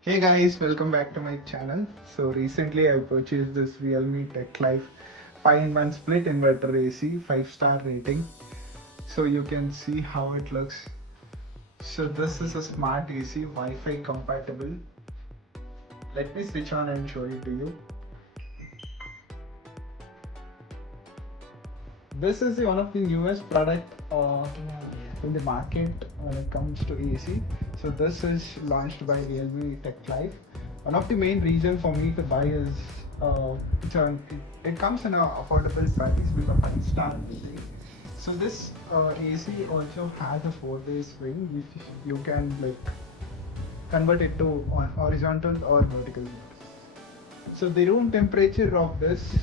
Hey guys, welcome back to my channel. So recently I purchased this Realme TechLife 5-in-1 split inverter AC, 5-star rating. So you can see how it looks. So this is a smart AC, Wi-Fi compatible. Let me switch on and show it to you. This is one of the newest product in the market when it comes to AC. So this is launched by Realme TechLife. One of the main reasons for me to buy is it comes in an affordable price with a 5-star rating. So this AC also has a 4-way swing which you can convert it to horizontal or vertical mode. So the room temperature of this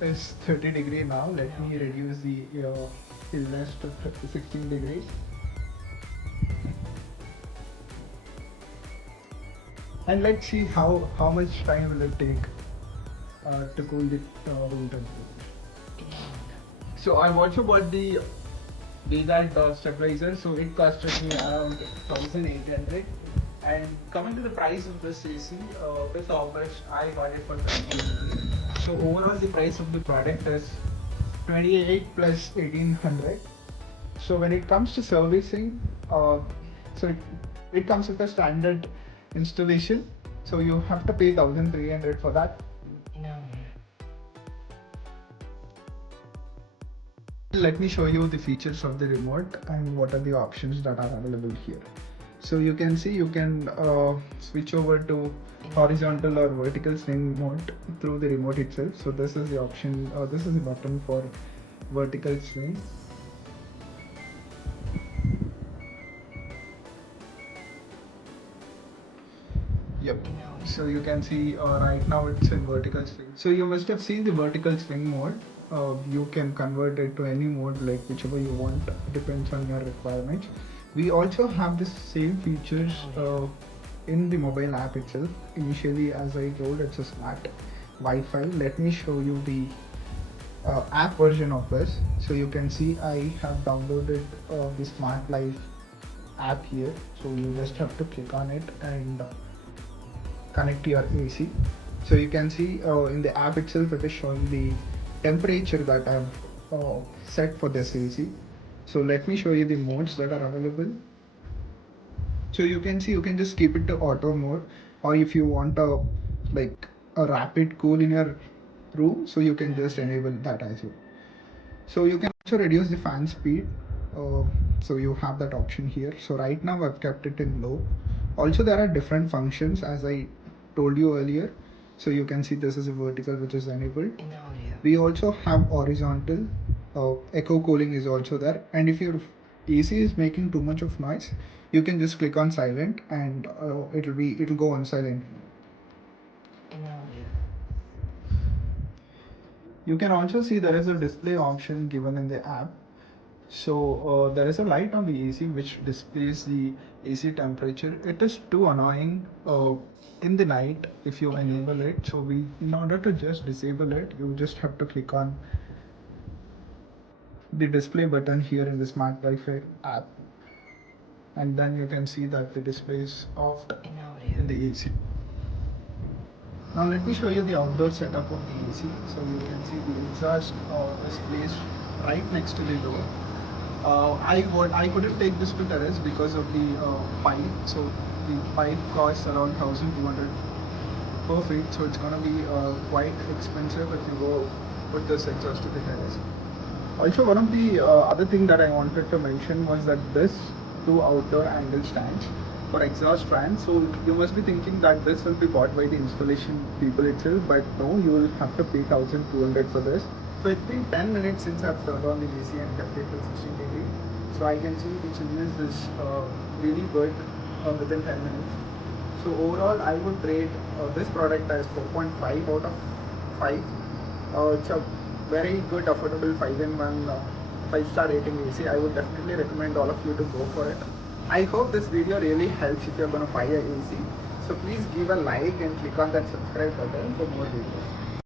is 30 degree now. Let me reduce the illness to 16 degrees. And let's see how much time will it take to cool the room temperature. So I also bought the BudgetAC stabilizer. So it costed me around 1,800. And coming to the price of this AC, with offers, I got it for 20. So overall, the price of the product is 28 plus 1800. So when it comes to servicing, it comes with a standard installation. So you have to pay 1,300 for that. Let me show you the features of the remote and what are the options that are available here. So you can see you can switch over to horizontal or vertical swing mode through the remote itself. So this is the option, this is the button for vertical swing. Yep. So you can see right now it's in vertical swing. So you must have seen the vertical swing mode. You can convert it to any mode, like whichever you want, depends on your requirements. We also have the same features in the mobile app itself. Initially, as I told, it's a smart Wi-Fi. Let me show you the app version of this. So you can see I have downloaded the SmartLife app here. So you just have to click on it and connect to your AC. So you can see in the app itself it is showing the temperature that I've set for this AC. So let me show you the modes that are available. So you can see you can just keep it to auto mode, or if you want a rapid cool in your room, so you can just enable that as well. So you can also reduce the fan speed. So you have that option here. So right now I've kept it in low. Also there are different functions as I told you earlier. So you can see this is a vertical which is enabled. We also have horizontal. Echo cooling is also there. And if your AC is making too much of noise, you can just click on silent and it'll go on silent. You can also see there is a display option given in the app. So there is a light on the AC which displays the AC temperature. It is too annoying in the night if you enable it. So in order to just disable it, you just have to click on the display button here in the Smart Wi-Fi app, and then you can see that the display is off in the AC. Now let me show you the outdoor setup of the AC. So you can see the exhaust is placed right next to the door. I couldn't take this to terrace because of the pipe. So the pipe costs around 1,200 per feet. So it's gonna be quite expensive if you go put this exhaust to the terrace. Also, one of the other thing that I wanted to mention was that this two outdoor angle stands for exhaust fans. So you must be thinking that this will be bought by the installation people itself, but no, you will have to pay 1,200 for this. So it's been 10 minutes since I've turned on the AC and kept it to 16 degrees. So I can see the chillness is really good within 10 minutes. So overall, I would rate this product as 4.5 out of 5. It's a very good, affordable 5-in-1 5-star rating AC. I would definitely recommend all of you to go for it. I hope this video really helps if you're going to buy a AC. So please give a like and click on that subscribe button for more videos.